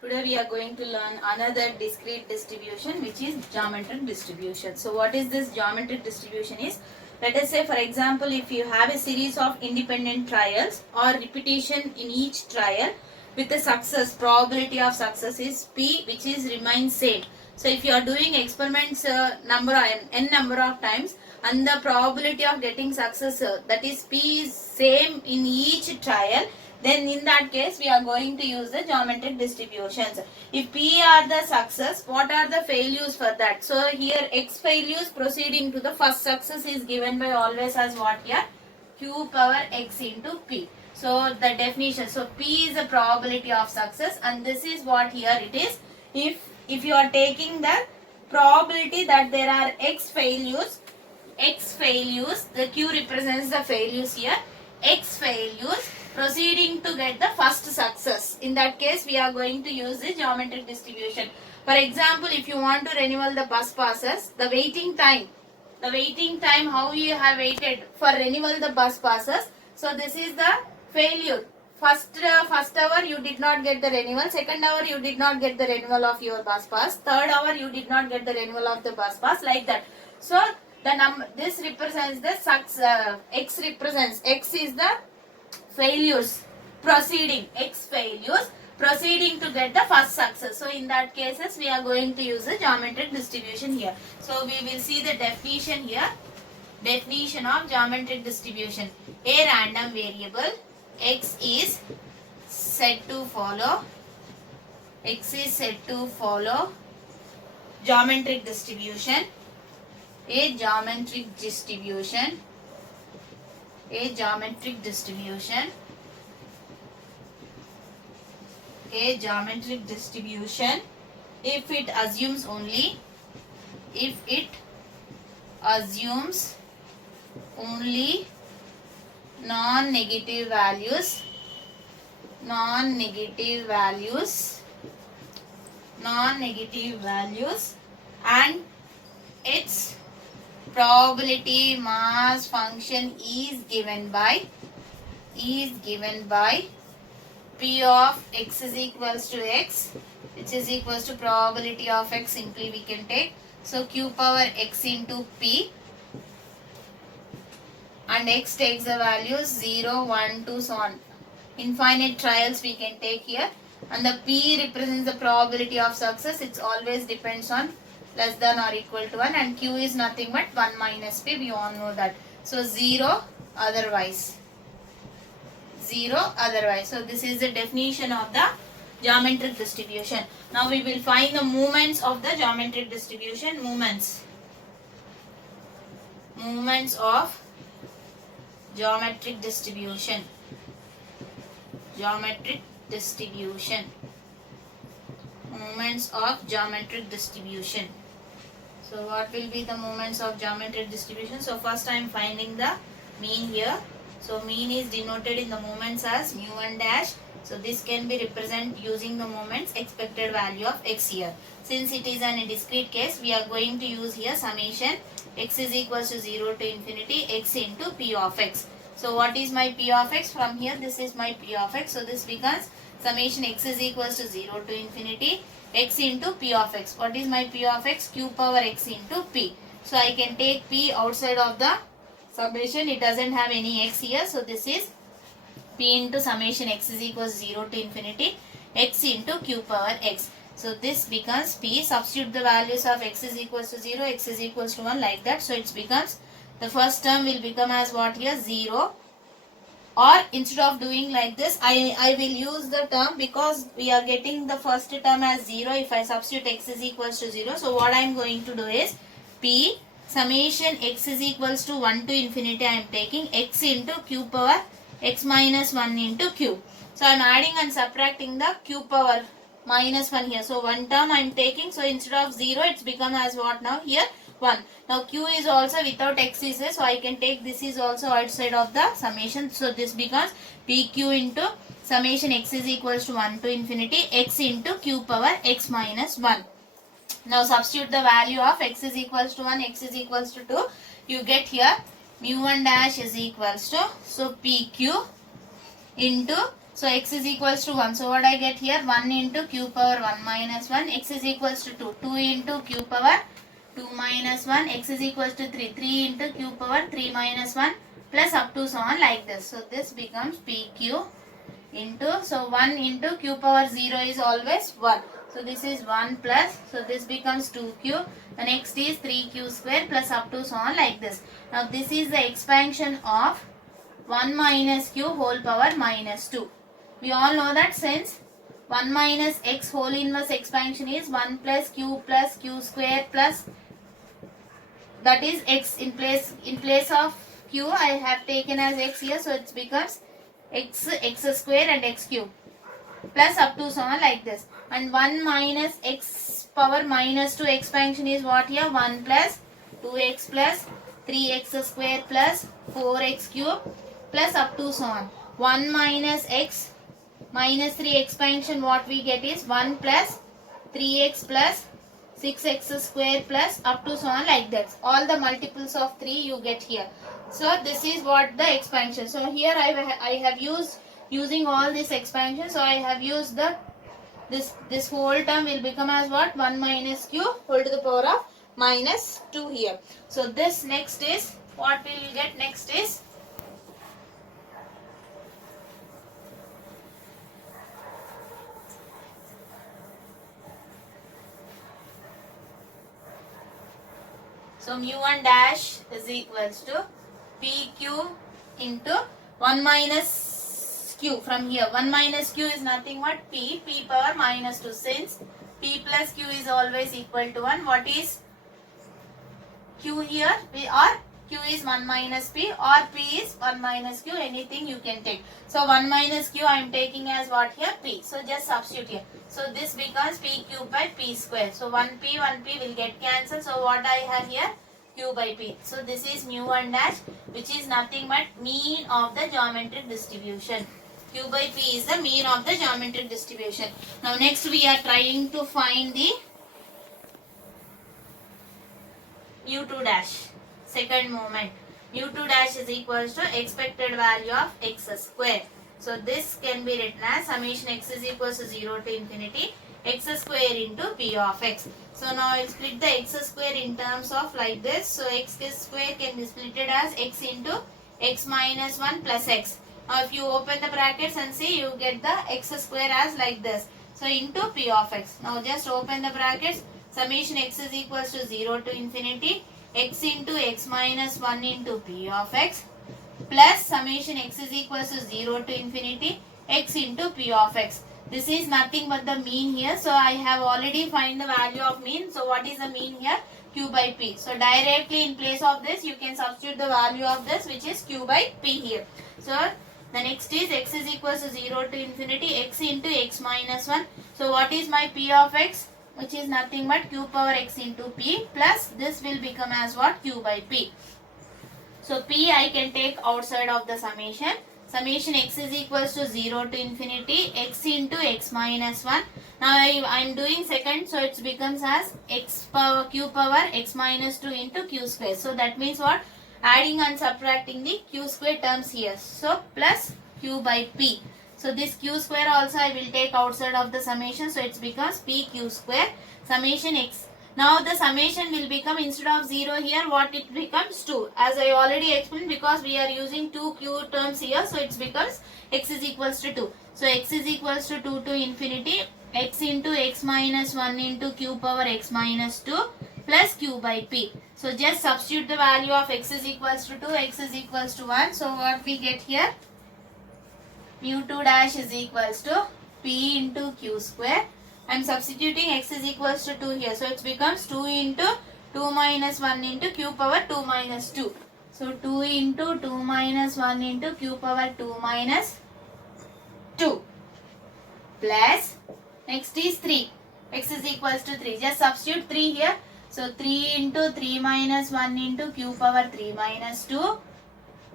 Today we are going to learn another discrete distribution, which is geometric distribution. So what is this geometric distribution is, let us say for example, if you have a series of independent trials or repetition in each trial with the success, probability of success is P, which is remains same. So if you are doing experiments n number of times and the probability of getting success, that is P is same in each trial, then in that case we are going to use the geometric distributions. If P are the success, what are the failures for that? So here X failures proceeding to the first success is given by always as what here? Q power X into P. So the definition, so P is the probability of success, and this is what here it is. If you are taking the probability that there are X failures, the Q represents the failures here, X failures proceeding to get the first success. In that case, we are going to use the geometric distribution. For example, if you want to renewal the bus passes, the waiting time, how you have waited for renewal the bus passes. So this is the failure. First hour you did not get the renewal, second hour you did not get the renewal of your bus pass, third hour you did not get the renewal of the bus pass, like that. So the this represents the X represents, X is the failures proceeding, X failures proceeding to get the first success. So in that cases we are going to use the geometric distribution here. So we will see the definition here. Definition of geometric distribution: a random variable X is said to follow geometric distribution. A geometric distribution if it assumes only non-negative values and its probability mass function is given by P of X is equals to X, which is equals to probability of X, simply we can take. So Q power X into P, and X takes the values 0, 1, 2, so on. Infinite trials we can take here, and the P represents the probability of success. It always depends on less than or equal to 1, and Q is nothing but 1 minus P, we all know that. So 0 otherwise. So this is the definition of the geometric distribution. Now we will find the moments of the geometric distribution. Moments of geometric distribution. Moments of geometric distribution. So what will be the moments of geometric distribution? So first I am finding the mean here. So mean is denoted in the moments as mu1 dash. So this can be represented using the moments expected value of X here. Since it is a discrete case, we are going to use here summation X is equals to 0 to infinity X into P of X. So what is my P of X? From here this is my P of X. So this becomes summation X is equals to 0 to infinity X into P of X. What is my P of X? Q power X into P. So I can take P outside of the summation. It doesn't have any X here. So this is P into summation X is equals 0 to infinity X into Q power X. So this becomes P. Substitute the values of X is equals to 0, X is equals to 1, like that. So it becomes, the first term will become as what here? 0. Or instead of doing like this, I will use the term, because we are getting the first term as 0. If I substitute X is equals to 0, so what I am going to do is P summation X is equals to 1 to infinity, I am taking X into Q power X minus 1 into Q. So I am adding and subtracting the Q power minus 1 here. So one term I am taking, so instead of 0 it's become as what now here? 1. Now Q is also without X is there, so I can take this is also outside of the summation. So this becomes PQ into summation X is equals to 1 to infinity X into Q power X minus 1. Now substitute the value of X is equals to 1, X is equals to 2. You get here mu1 dash is equals to, so PQ into So x is equals to 1. So what I get here? 1 into q power 1 minus 1. X is equals to 2. 2 into q power 2 minus 1. X is equals to 3. 3 into q power 3 minus 1 plus up to so on like this. So this becomes pq into, so 1 into q power 0 is always 1. So this is 1 plus, so this becomes 2q. The next is 3q square plus up to so on like this. Now this is the expansion of 1 minus q whole power minus 2. We all know that since 1 minus x whole inverse expansion is 1 plus q square plus, that is x in place of q I have taken as x here, so it becomes x square and x cube plus up to so on like this. And 1 minus x power minus 2 expansion is what here? 1 plus 2x plus 3x square plus 4x cube plus up to so on. 1 minus x minus 3 expansion, what we get is 1 plus 3x plus 6x square plus up to so on like that. All the multiples of 3 you get here. So this is what the expansion. So here I have used, using all this expansion, so I have used the this whole term will become as what? 1 minus q whole to the power of minus 2 here. So this next is, what we will get next is so mu1 dash is equals to pq into 1 minus q. From here 1 minus q is nothing but p power minus 2. Since p plus q is always equal to 1, what is q here? Or q is 1 minus p or p is 1 minus q, anything you can take. So 1 minus q I am taking as what here? P. So just substitute here. So this becomes p cube by p square. So 1p will get cancelled. So what I have here? Q by p. So this is mu1 dash, which is nothing but mean of the geometric distribution. Q by p is the mean of the geometric distribution. Now next we are trying to find the mu2 dash. Second moment. mu2 dash is equals to expected value of x square. So this can be written as summation x is equals to 0 to infinity x square into p of x. So now I will split the x square in terms of like this. So x square can be split as x into x minus 1 plus x. Now if you open the brackets and see, you get the x square as like this. So into p of x. Now just open the brackets. Summation x is equals to 0 to infinity x into x minus 1 into p of x plus summation x is equals to 0 to infinity x into p of x. This is nothing but the mean here. So I have already find the value of mean. So what is the mean here? Q by p. So directly in place of this you can substitute the value of this, which is q by p here. So the next is x is equals to 0 to infinity x into x minus 1. So what is my p of x? Which is nothing but q power x into p plus this will become as what? Q by p. So p I can take outside of the summation. Summation x is equals to 0 to infinity x into x minus 1. Now I am doing second, so it becomes as x power q power x minus 2 into q square. So that means what? Adding and subtracting the q square terms here. So plus q by p. So this q square also I will take outside of the summation. So it becomes pq square summation x. Now the summation will become, instead of 0 here, what it becomes? 2. As I already explained, because we are using two q terms here, so it becomes x is equals to 2. So x is equals to 2 to infinity x into x minus 1 into q power x minus 2 plus q by p. So just substitute the value of x is equals to 2, x is equals to 1. So what we get here? mu2 dash is equals to p into q square. I am substituting x is equals to 2 here. So it becomes 2 into 2 minus 1 into q power 2 minus 2. So 2 into 2 minus 1 into q power 2 minus 2 plus next is 3. X is equals to 3. Just substitute 3 here. So 3 into 3 minus 1 into q power 3 minus 2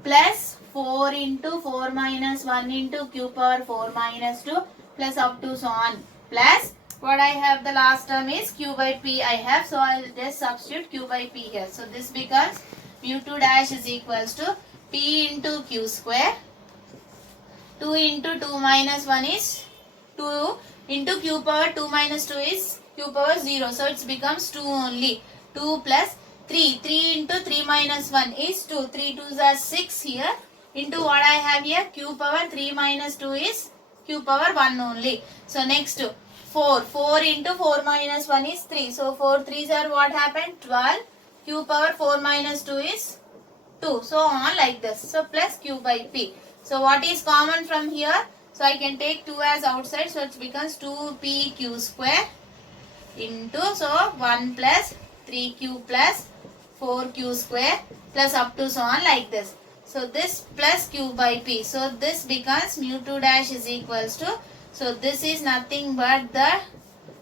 plus 4 into 4 minus 1 into q power 4 minus 2 plus up to so on plus what I have, the last term is q by p I have. So I will just substitute q by p here. So this becomes mu2 dash is equals to p into q square 2 into 2 minus 1 is 2 into q power 2 minus 2 is q power 0. So it becomes 2 only. 2 plus 3. 3 into 3 minus 1 is 2. 3 2s are 6 here. Into what I have here? Q power 3 minus 2 is q power 1 only. So next 4. 4 into 4 minus 1 is 3. So 4 3s are what happened? 12. Q power 4 minus 2 is 2. So on like this. So plus q by p. So what is common from here? So I can take 2 as outside. So it becomes 2pq square into, so 1 plus 3q plus 4q square plus up to so on like this. So this plus q by p. So this becomes mu 2 dash is equals to, so this is nothing but the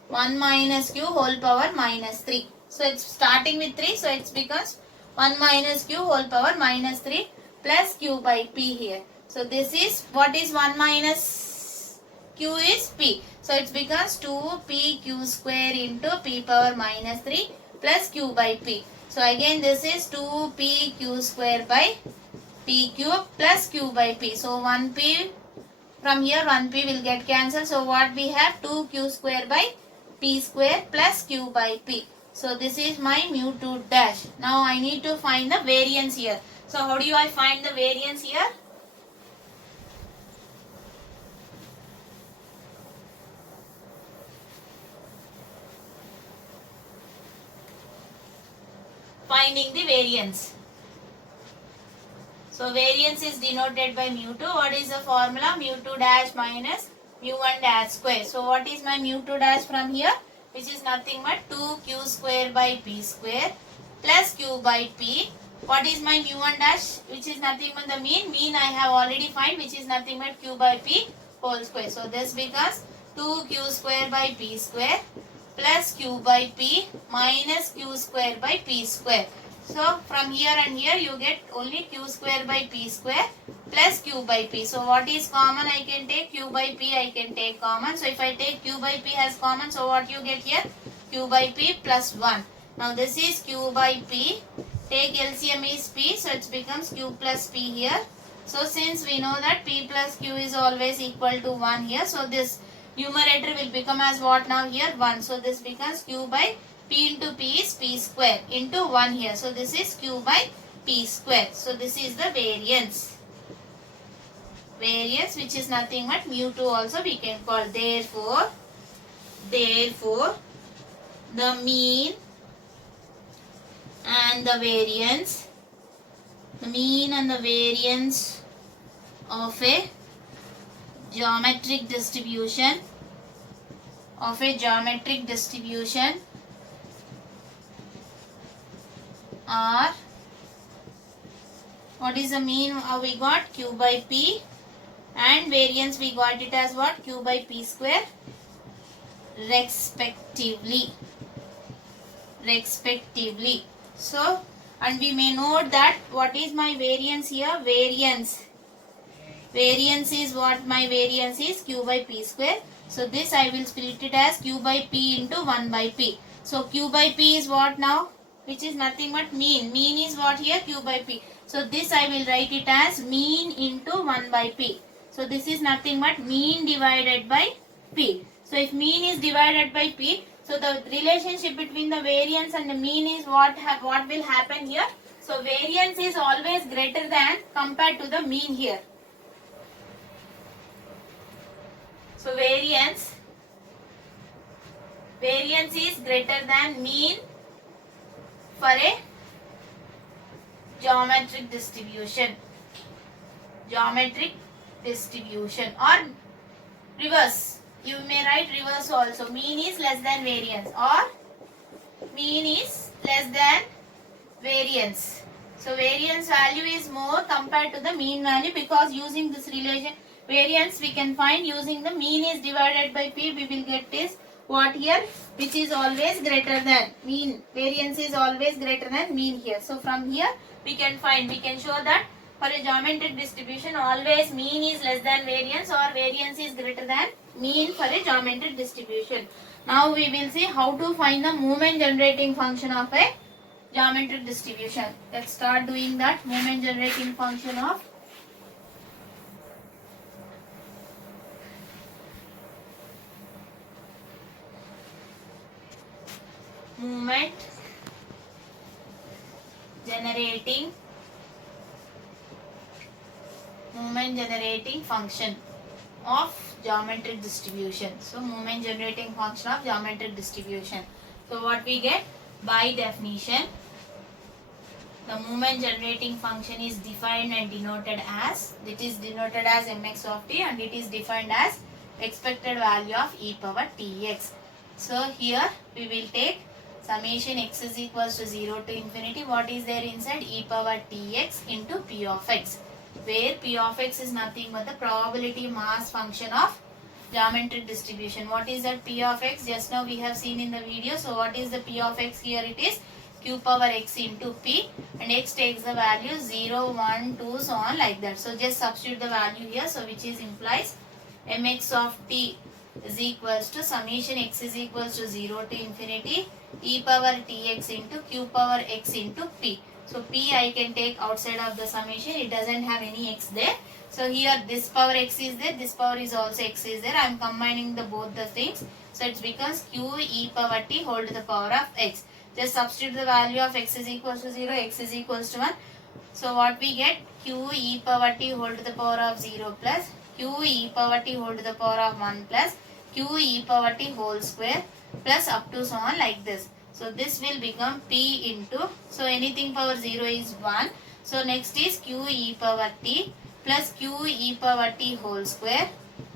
1 minus q whole power minus 3. So it's starting with 3. So it becomes 1 minus q whole power minus 3 plus q by p here. So this is, what is 1 minus q is p. So it becomes 2pq square into p power minus 3 plus q by p. So again this is 2pq square by p cube plus q by p. So 1p, from here 1p will get cancelled. So what we have? 2q square by p square plus q by p. So this is my mu 2 dash. Now I need to find the variance here. So how do I find the variance here? Finding the variance. So variance is denoted by mu 2. What is the formula? Mu 2 dash minus mu 1 dash square. So what is my mu 2 dash from here? Which is nothing but 2q square by p square plus q by p. What is my mu 1 dash? Which is nothing but the mean. Mean I have already find, which is nothing but q by p whole square. So this becomes 2q square by p square plus q by p minus q square by p square. So from here and here you get only q square by p square plus q by p. So what is common? I can take q by p, I can take common. So if I take q by p as common, so what you get here? Q by p plus 1. Now this is q by p. Take LCM is p, so it becomes q plus p here. So since we know that p plus q is always equal to 1 here, so this numerator will become as what now here? 1. So this becomes q by p into p is p square into 1 here. So this is q by p square. So this is the variance. Variance, which is nothing but mu 2 also we can call. Therefore the mean and the variance, of a geometric distribution are, what is the mean? How we got? Q by p, and variance we got it as what? Q by p square respectively. So, and we may note that what is my variance here? Variance is what? My variance is q by p square. So this I will split it as q by p into 1 by p. So q by p is what now? Which is nothing but mean. Mean is what here? Q by p. So this I will write it as mean into 1 by p. So this is nothing but mean divided by p. So if mean is divided by p, so the relationship between the variance and the mean is what will happen here? So variance is always greater than compared to the mean here. So variance is greater than mean for a geometric distribution or reverse. You may write reverse also. Mean is less than variance or mean is less than variance. So variance value is more compared to the mean value, because using this relation variance we can find using the mean is divided by p, we will get this what here, which is always greater than mean. Variance is always greater than mean here. So from here we can show that for a geometric distribution always mean is less than variance or variance is greater than mean for a geometric distribution. Now we will see how to find the moment generating function of a geometric distribution. Let's start doing that. Moment generating function of moment generating function of geometric distribution. So moment generating function of geometric distribution. So what we get? By definition, the moment generating function is defined and denoted as, it is denoted as mx of t, and it is defined as expected value of e power tx. So here we will take summation x is equals to 0 to infinity. What is there inside? E power tx into p of x, where p of x is nothing but the probability mass function of geometric distribution. What is that p of x? Just now we have seen in the video. So what is the p of x here? It is q power x into p, and x takes the value 0, 1, 2, so on like that. So just substitute the value here. So which is implies mx of t is equals to summation x is equals to 0 to infinity e power tx into q power x into p. So p I can take outside of the summation. It doesn't have any x there. So here this power x is there, this power is also x is there. I am combining the both the things. So it becomes q e power t whole to the power of x. Just substitute the value of x is equals to 0, x is equals to 1. So what we get? Q e power t whole to the power of 0 plus q e power t whole to the power of 1 plus q e power t whole square plus up to so on like this. So this will become p into, so anything power 0 is 1. So next is q e power t plus q e power t whole square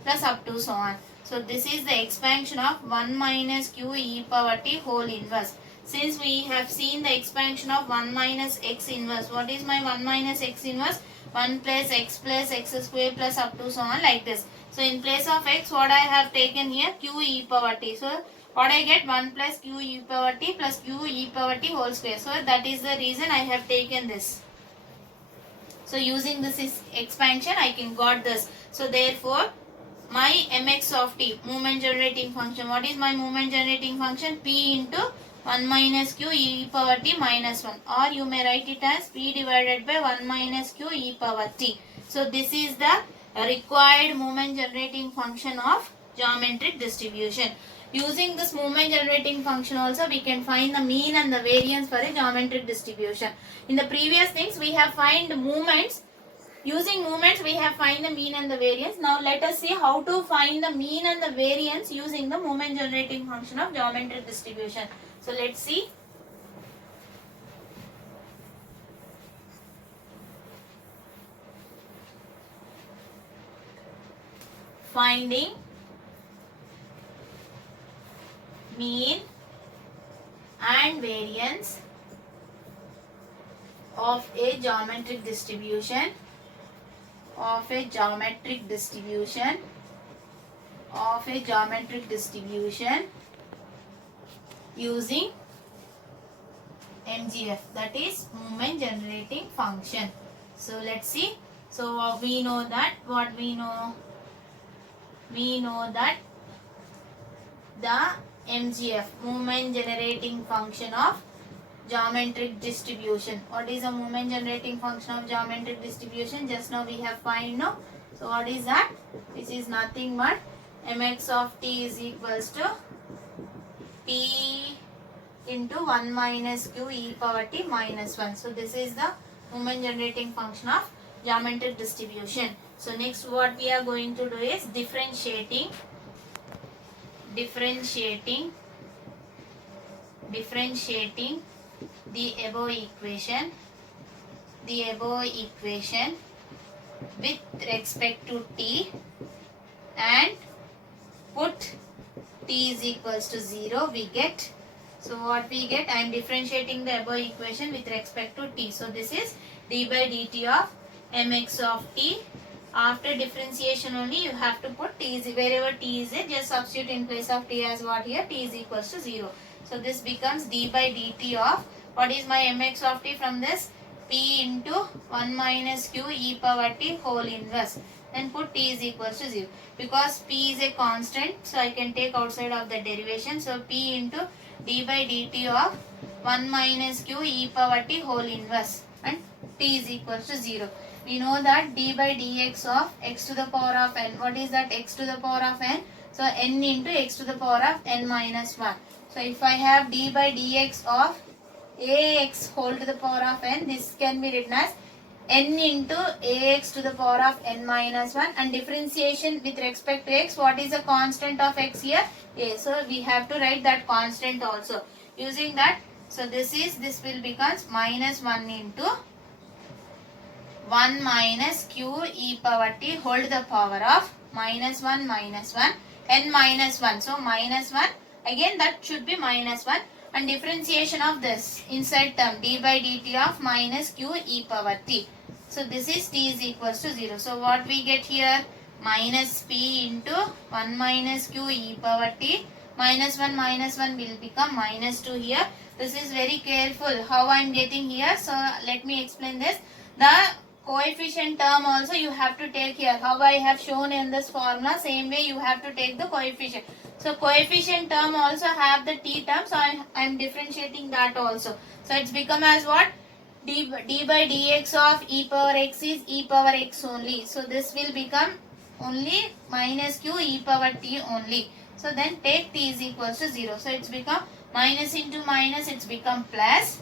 plus up to so on. So this is the expansion of 1 minus q e power t whole inverse. Since we have seen the expansion of 1 minus x inverse, what is my 1 minus x inverse? 1 plus x square plus up to so on like this. So in place of x, what I have taken here? Q e power t. So what I get? 1 plus q e power t plus q e power t whole square. So that is the reason I have taken this. So using this is expansion, I can got this. So therefore, my mx of t, moment generating function. What is my moment generating function? P into 1 minus q e power t minus 1, or you may write it as p divided by 1 minus q e power t. So this is the required moment generating function of geometric distribution. Using this moment generating function also we can find the mean and the variance for a geometric distribution. In the previous things we have find moments. Using moments we have find the mean and the variance. Now let us see how to find the mean and the variance using the moment generating function of geometric distribution. So let's see. Finding mean and variance of a geometric distribution using MGF, that is moment generating function. So let's see. So we know that what we know that the MGF, moment generating function of geometric distribution. What is a moment generating function of geometric distribution? Just now we have find no. So what is that? This is nothing but mx of t is equals to p into 1 minus q e power t minus 1. So this is the moment generating function of geometric distribution. So next what we are going to do is differentiating the above equation with respect to t and put t is equals to 0, we get. So what we get? I am differentiating the above equation with respect to t. So this is d by dt of mx of t. After differentiation only you have to put t is, wherever t is there, just substitute in place of t as what here? T is equals to 0. So this becomes d by dt of, what is my mx of t from this? P into 1 minus q e power t whole inverse. Then put t is equals to 0. Because p is a constant, so I can take outside of the derivation. So p into d by dt of 1 minus q e power t whole inverse, and t is equals to 0. We know that d by dx of x to the power of n. What is that x to the power of n? So n into x to the power of n minus 1. So if I have d by dx of ax whole to the power of n, this can be written as n into ax to the power of n minus 1, and differentiation with respect to x, what is the constant of x here? A. So we have to write that constant also. Using that, so this will becomes minus 1 into 1 minus q e power t whole to the power of minus 1 n minus 1. So minus 1, again that should be minus 1, and differentiation of this inside term d by dt of minus q e power t. So this is t is equals to 0. So what we get here? Minus p into 1 minus q e power t. Minus 1 will become minus 2 here. This is very careful how I am getting here. So let me explain this. The coefficient term also you have to take here. How I have shown in this formula, same way you have to take the coefficient. So coefficient term also have the t term. So I am differentiating that also. So it's become as what? D by dx of e power x is e power x only. So this will become only minus q e power t only. So then take t is equals to 0. So it's become minus into minus, it's become plus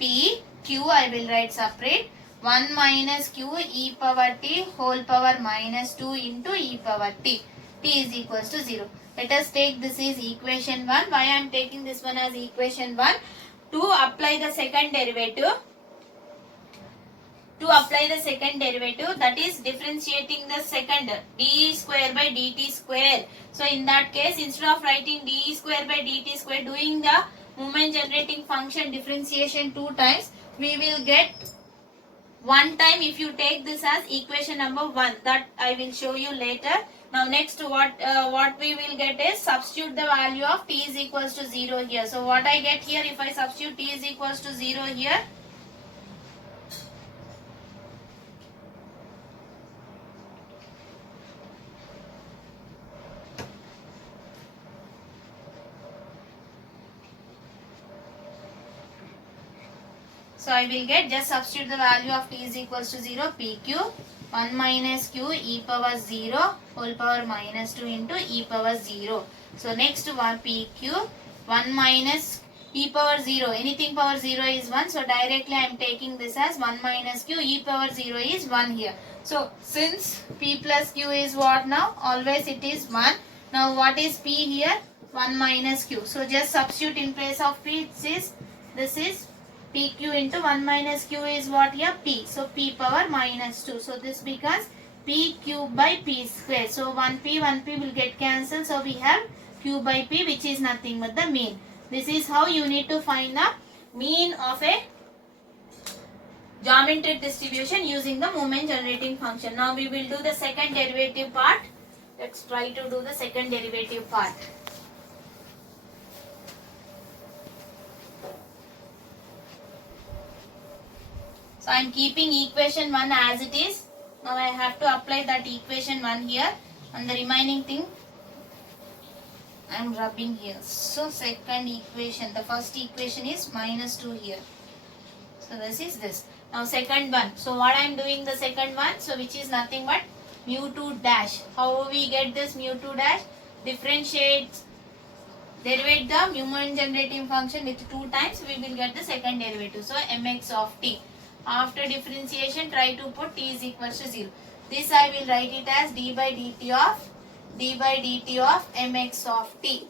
p, q I will write separate, 1 minus q e power t whole power minus 2 into e power t. T is equals to 0. Let us take this is equation 1. Why I am taking this one as equation 1? To apply the second derivative. That is differentiating the second d square by dt square. So in that case, instead of writing d square by dt square, doing the moment generating function differentiation 2 times, we will get 1 time if you take this as equation number 1. That I will show you later. Now next what we will get is substitute the value of t is equals to 0 here. So what I get here, if I substitute t is equals to 0 here, so I will get, just substitute the value of t is equals to 0, pq 1 minus q e power 0 whole power minus 2 into e power 0. So next one pq 1 minus e power 0, anything power 0 is 1. So directly I am taking this as 1 minus q e power 0 is 1 here. So since p plus q is what now? Always it is 1. Now what is p here? 1 minus q. So just substitute in place of p, this is pq into 1 minus q is what here? P. So p power minus 2. So this becomes p cube by p square. So 1p will get cancelled. So we have q by p, which is nothing but the mean. This is how you need to find the mean of a geometric distribution using the moment generating function. Now we will do the second derivative part. Let's try to do the second derivative part. So I am keeping equation 1 as it is. Now I have to apply that equation 1 here, and the remaining thing I am rubbing here. So second equation, the first equation is minus 2 here. So this is this. Now second one. So what I am doing the second one, so which is nothing but mu2 dash. How we get this mu2 dash? Derivate the moment generating function with 2 times, we will get the second derivative. So mx of t. After differentiation, try to put t is equals to 0. This I will write it as d by dt of mx of t.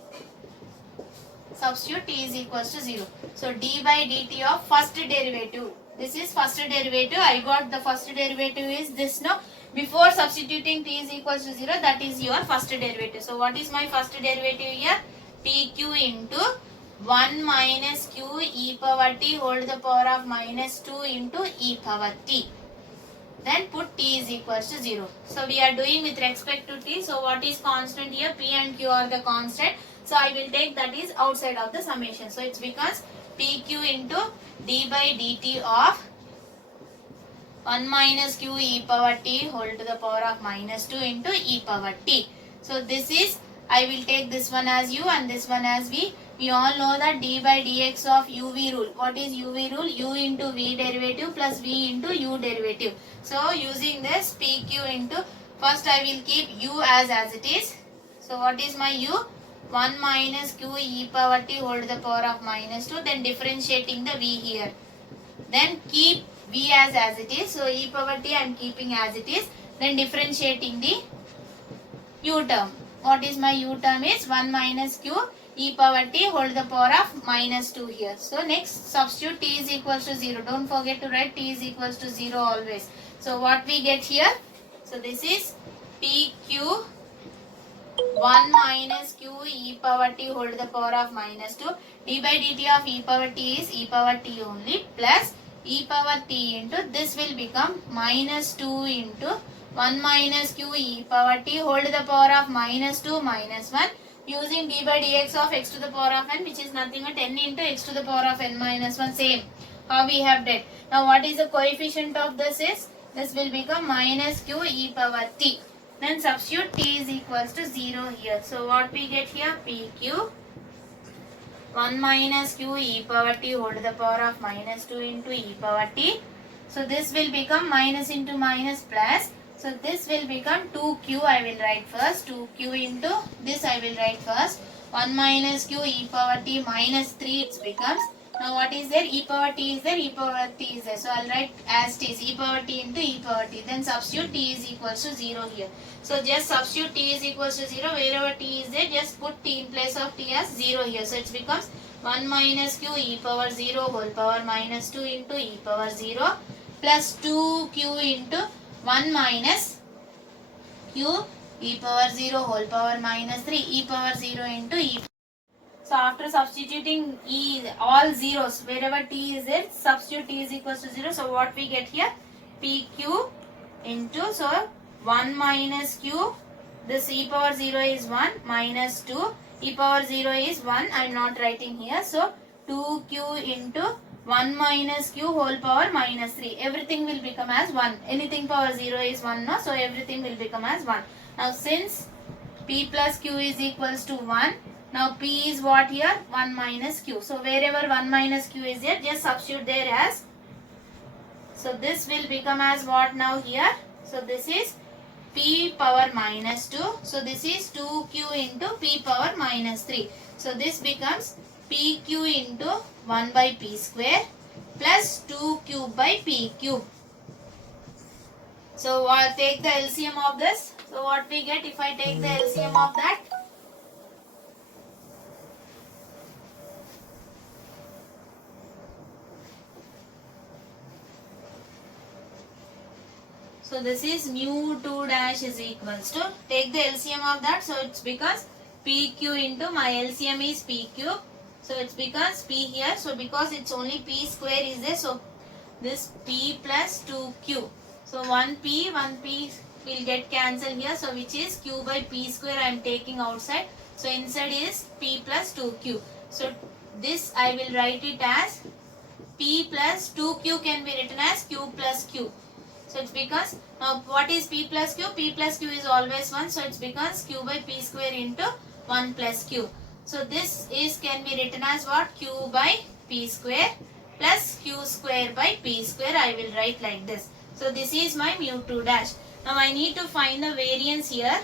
Substitute t is equals to 0. So d by dt of first derivative. This is first derivative. I got the first derivative is this now. Before substituting t is equals to 0, that is your first derivative. So what is my first derivative here? pq into 1 minus q e power t whole to the power of minus 2 into e power t. Then put t is equals to 0. So we are doing with respect to t. So what is constant here? P and q are the constant. So I will take that is outside of the summation. So it's because pq into d by dt of 1 minus q e power t whole to the power of minus 2 into e power t. So this is, I will take this one as u and this one as v. We all know that d by dx of uv rule. What is uv rule? U into v derivative plus v into u derivative. So using this pq into, first I will keep u as it is. So what is my u? 1 minus q e power t whole to the power of minus 2. Then differentiating the v here. Then keep v as it is. So e power t I am keeping as it is. Then differentiating the u term. What is my u term is 1 minus q e power t whole to the power of minus 2 here. So next substitute t is equals to 0. Don't forget to write t is equals to 0 always. So what we get here? So this is pq 1 minus q e power t whole to the power of minus 2. D by dt of e power t is e power t only plus e power t into this will become minus 2 into 1 minus q e power t whole to the power of minus 2 minus 1 using d by dx of x to the power of n, which is nothing but n into x to the power of n minus 1, same how we have did. Now what is the coefficient of this is? This will become minus q e power t. Then substitute t is equals to 0 here. So what we get here? pq 1 minus q e power t whole to the power of minus 2 into e power t. So this will become minus into minus plus. So this will become 2q I will write first. 2q into this I will write first. 1 minus q e power t minus 3 it becomes. Now what is there? E power t is there, e power t is there. So I'll write as it is, e power t into e power t. Then substitute t is equals to 0 here. So just substitute t is equals to 0. Wherever t is there, just put t in place of t as 0 here. So it becomes 1 minus q e power 0 whole power minus 2 into e power 0 plus 2q into 1 minus q e power 0 whole power minus 3 e power 0 into e. So after substituting all zeros, wherever t is there, substitute t is equals to 0. So what we get here? pq into, so 1 minus q, this e power 0 is 1 minus 2, e power 0 is 1, I am not writing here. So 2q into 1 minus q whole power minus 3. Everything will become as 1. Anything power 0 is 1, no? So everything will become as 1. Now since p plus q is equals to 1, now p is what here? 1 minus q. So wherever 1 minus q is there, just substitute there as. So this will become as what now here? So this is p power minus 2. So this is 2q into p power minus 3. So this becomes pq into 1 by p square plus 2q by p cube. So take the LCM of this. So what we get if I take the LCM of that? So this is mu 2 dash is equals to, take the LCM of that. So it's because pq into my LCM is p cube. So it's because p here. So because it's only p square is there. So this p plus 2q. So 1p will get cancelled here. So which is q by p square I am taking outside. So inside is p plus 2q. So this I will write it as p plus 2q can be written as q plus q. So it's because what is p plus q? P plus q is always 1. So it's because q by p square into 1 plus q. So this is can be written as what? Q by p square plus q square by p square. I will write like this. So this is my mu 2 dash. Now I need to find the variance here.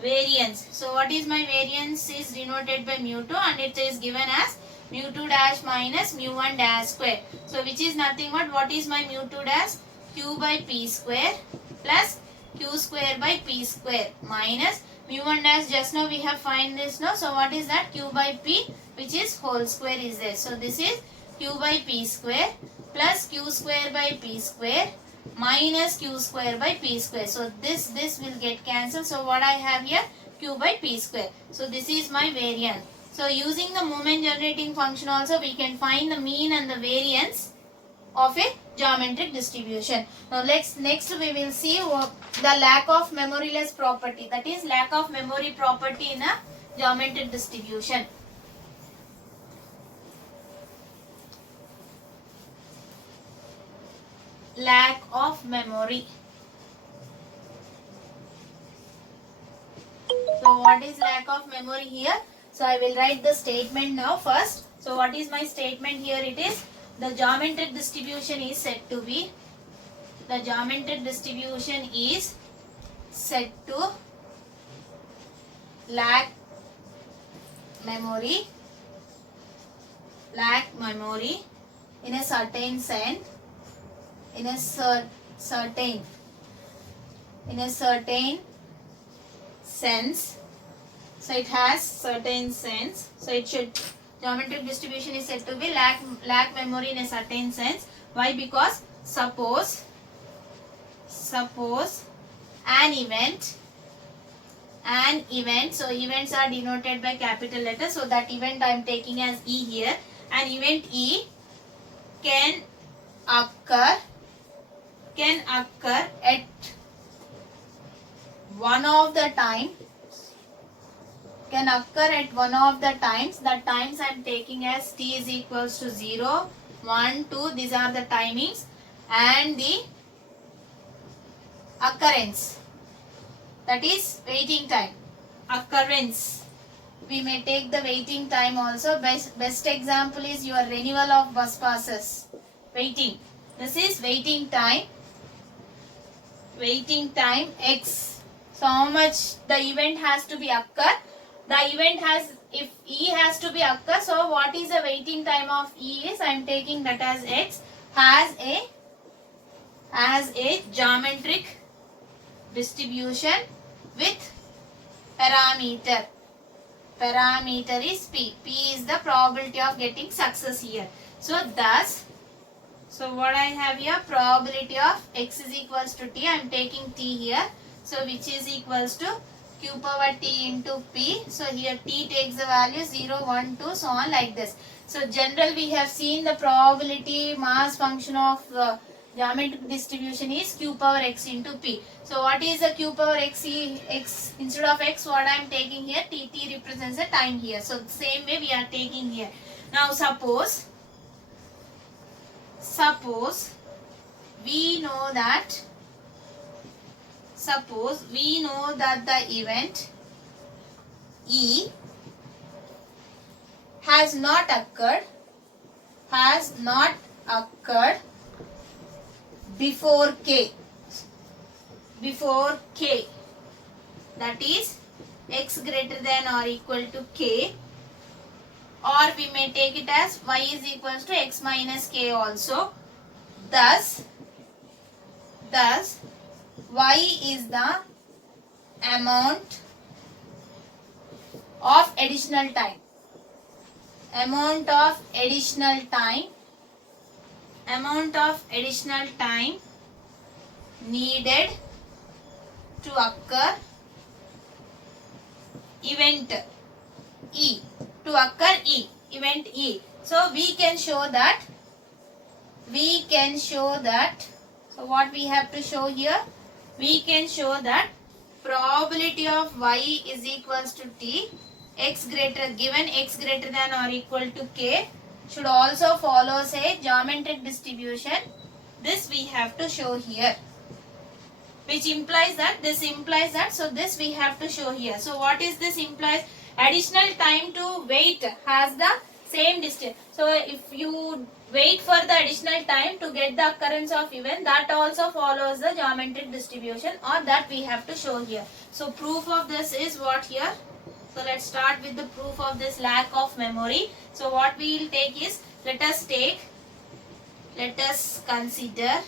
Variance. So what is my variance is denoted by mu 2 and it is given as mu 2 dash minus mu 1 dash square. So which is nothing but what is my mu 2 dash? Q by p square plus q square by p square minus mu 1 dash, just now we have find this, no? So what is that? Q by p, which is whole square is there. So this is q by p square plus q square by p square minus q square by p square. So this will get cancelled. So what I have here? Q by p square. So this is my variance. So using the moment generating function also we can find the mean and the variance of a geometric distribution. Now next we will see the lack of memoryless property, that is lack of memory property in a geometric distribution. Lack of memory. So what is lack of memory here? So I will write the statement now first. So what is my statement here? It is the geometric distribution is said to be, the geometric distribution is said to lack memory in a certain sense, in a certain sense. So it has certain sense. So it should, geometric distribution is said to be lack memory in a certain sense. Why? Because suppose an event, so events are denoted by capital letters, so that event I am taking as E here. An event E can occur at one of the times, the times I am taking as t is equals to 0, 1, 2, these are the timings, and the occurrence, that is waiting time. Occurrence, we may take the waiting time also. Best example is your renewal of bus passes. Waiting, this is waiting time x. So how much the event has to be occur? The event has, if E has to be occur, so what is the waiting time of E is, I am taking that as x, has a geometric distribution with parameter. Parameter is P. P is the probability of getting success here. So thus, so what I have here, probability of x is equals to t, I am taking t here, so which is equals to q power t into p. So here t takes the value 0, 1, 2, so on like this. So general we have seen the probability mass function of geometric distribution is q power x into p. So what is the q power x? Instead of x, what I am taking here, t represents the time here. So same way we are taking here. Now suppose we know that the event E has not occurred before k, that is x greater than or equal to k, or we may take it as y is equals to x minus k also. Thus y is the amount of additional time. Amount of additional time needed to occur event E. Event E. So we can show that. So what we have to show here? We can show that probability of y is equals to t, given x greater than or equal to k should also follow a geometric distribution. This we have to show here. Which implies that, so this we have to show here. So what is this implies? Additional time to wait has the same distance. So if you wait for the additional time to get the occurrence of event, that also follows the geometric distribution, or that we have to show here. So proof of this is what here? So let's start with the proof of this lack of memory. So what we will take is, let us consider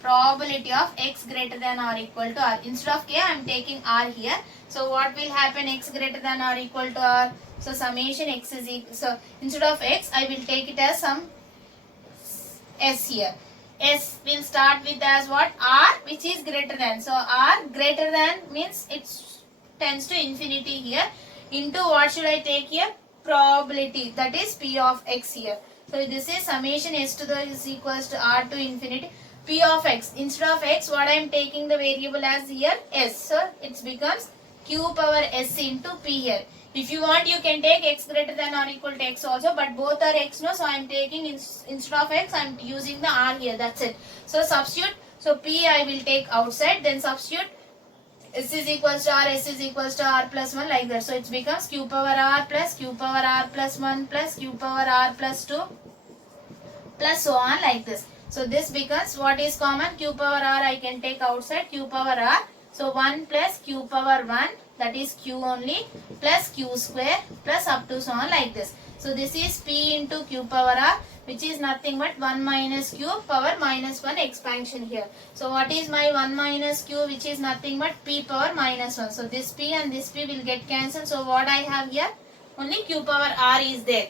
probability of x greater than or equal to r. Instead of k, I am taking r here. So what will happen, x greater than or equal to r? So summation x is equal, so instead of x, I will take it as some s here. S will start with as what? R, which is greater than. So r greater than means it tends to infinity here. Into what should I take here? Probability, that is p of x here. So this is summation s to the is equals to r to infinity. P of x. Instead of x, what I am taking the variable as here? S. So it becomes q power s into p here. If you want, you can take x greater than or equal to x also, but both are x, no? So I am taking instead of x, I am using the r here. That's it. So substitute. So p I will take outside, then substitute s is equals to r, s is equals to r plus 1, like that. So it becomes q power r plus q power r plus 1 plus q power r plus 2 plus so on, like this. So this becomes what is common? Q power r I can take outside, q power r. So 1 plus q power 1, that is q only, plus q square, plus up to so on like this. So this is p into q power r, which is nothing but 1 minus q power minus 1 expansion here. So what is my 1 minus q, which is nothing but p power minus 1. So this p and this p will get cancelled. So what I have here, only q power r is there.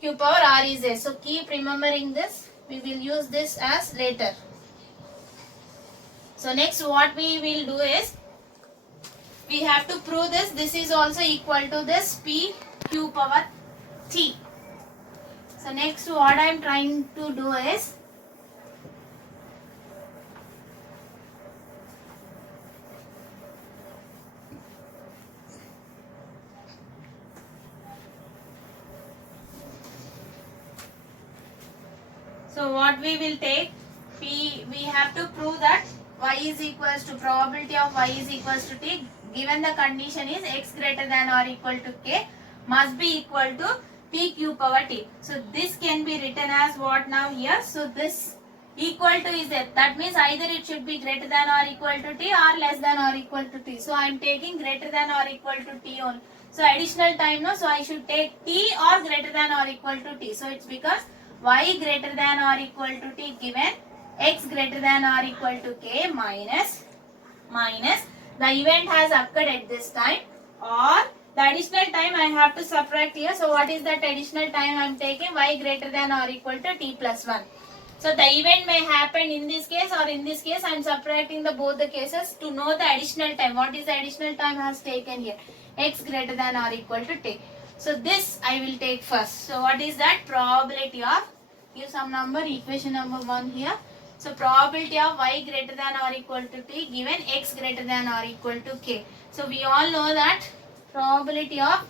Q power r is there. So keep remembering this. We will use this as later. So next what we will do is, we have to prove this. This is also equal to this p q power t. So next what I am trying to do is, so what we will take, we have to prove that y is equals to, probability of y is equals to t, given the condition is x greater than or equal to k must be equal to p q power t. So this can be written as what now here. So this equal to is there. That means either it should be greater than or equal to t or less than or equal to t. So I am taking greater than or equal to t only. So additional time no. So I should take t or greater than or equal to t. So it's because y greater than or equal to t given x greater than or equal to k minus the event has occurred at this time, or the additional time I have to subtract here. So what is that additional time I am taking? Y greater than or equal to t plus 1. So the event may happen in this case or in this case. I am subtracting the both the cases to know the additional time. What is the additional time has taken here? X greater than or equal to t. So this I will take first. So what is that? Probability of, give some number, equation number 1 here. So probability of y greater than or equal to t given x greater than or equal to k. So we all know that probability of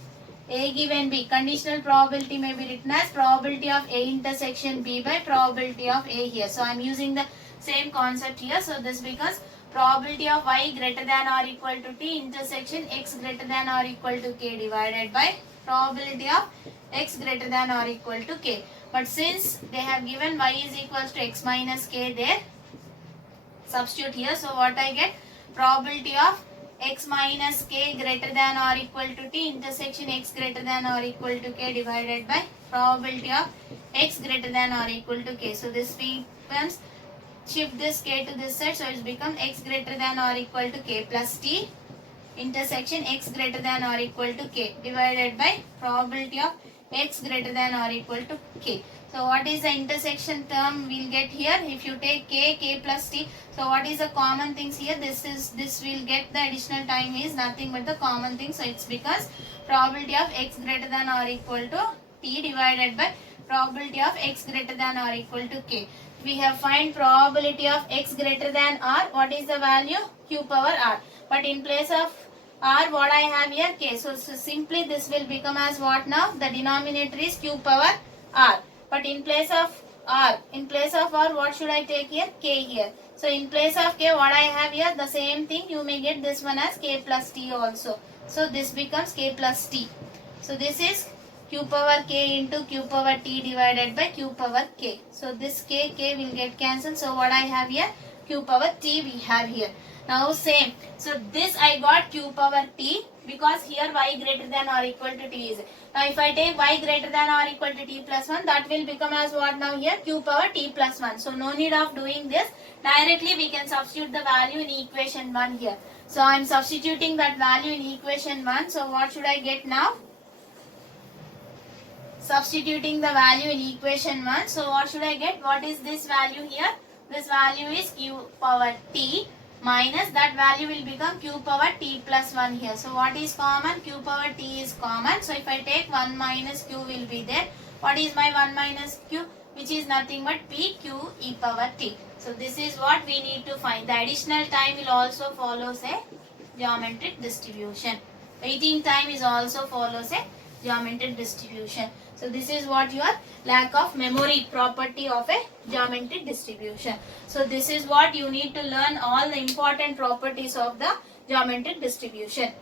a given b, conditional probability may be written as probability of a intersection b by probability of a here. So I am using the same concept here. So this becomes probability of y greater than or equal to t intersection x greater than or equal to k divided by probability of x greater than or equal to k. But since they have given y is equals to x minus k there, substitute here. So what I get? Probability of x minus k greater than or equal to t intersection x greater than or equal to k divided by probability of x greater than or equal to k. So this becomes, shift this k to this side. So it becomes x greater than or equal to k plus t intersection x greater than or equal to k divided by probability of x greater than or equal to k. So what is the intersection term we'll get here? If you take k plus t, so what is the common things here? This will get the additional time is nothing but the common thing. So it's because probability of x greater than or equal to t divided by probability of x greater than or equal to k. We have find probability of x greater than r. What is the value? Q power r. But in place of r, what I have here? K. So simply this will become as what now? The denominator is q power r. But in place of r, what should I take here? K here. So in place of k, what I have here? The same thing. You may get this one as k plus t also. So this becomes k plus t. So this is q power k into q power t divided by q power k. So this k will get cancelled. So what I have here? Q power t we have here. Now same. So this I got q power t because here y greater than or equal to t is. Now if I take y greater than or equal to t plus 1, that will become as what now here? Q power t plus 1. So no need of doing this. Directly we can substitute the value in equation 1 here. So I am substituting that value in equation 1. So what should I get now? Substituting the value in equation 1. So what should I get? What is this value here? This value is q power t minus that value will become q power t plus 1 here. So what is common? Q power t is common. So if I take 1 minus q will be there. What is my 1 minus q? Which is nothing but p q e power t. So this is what we need to find. The additional time will also follow say geometric distribution. Waiting time is also follows a geometric distribution. So this is what your lack of memory property of a geometric distribution. So this is what you need to learn, all the important properties of the geometric distribution.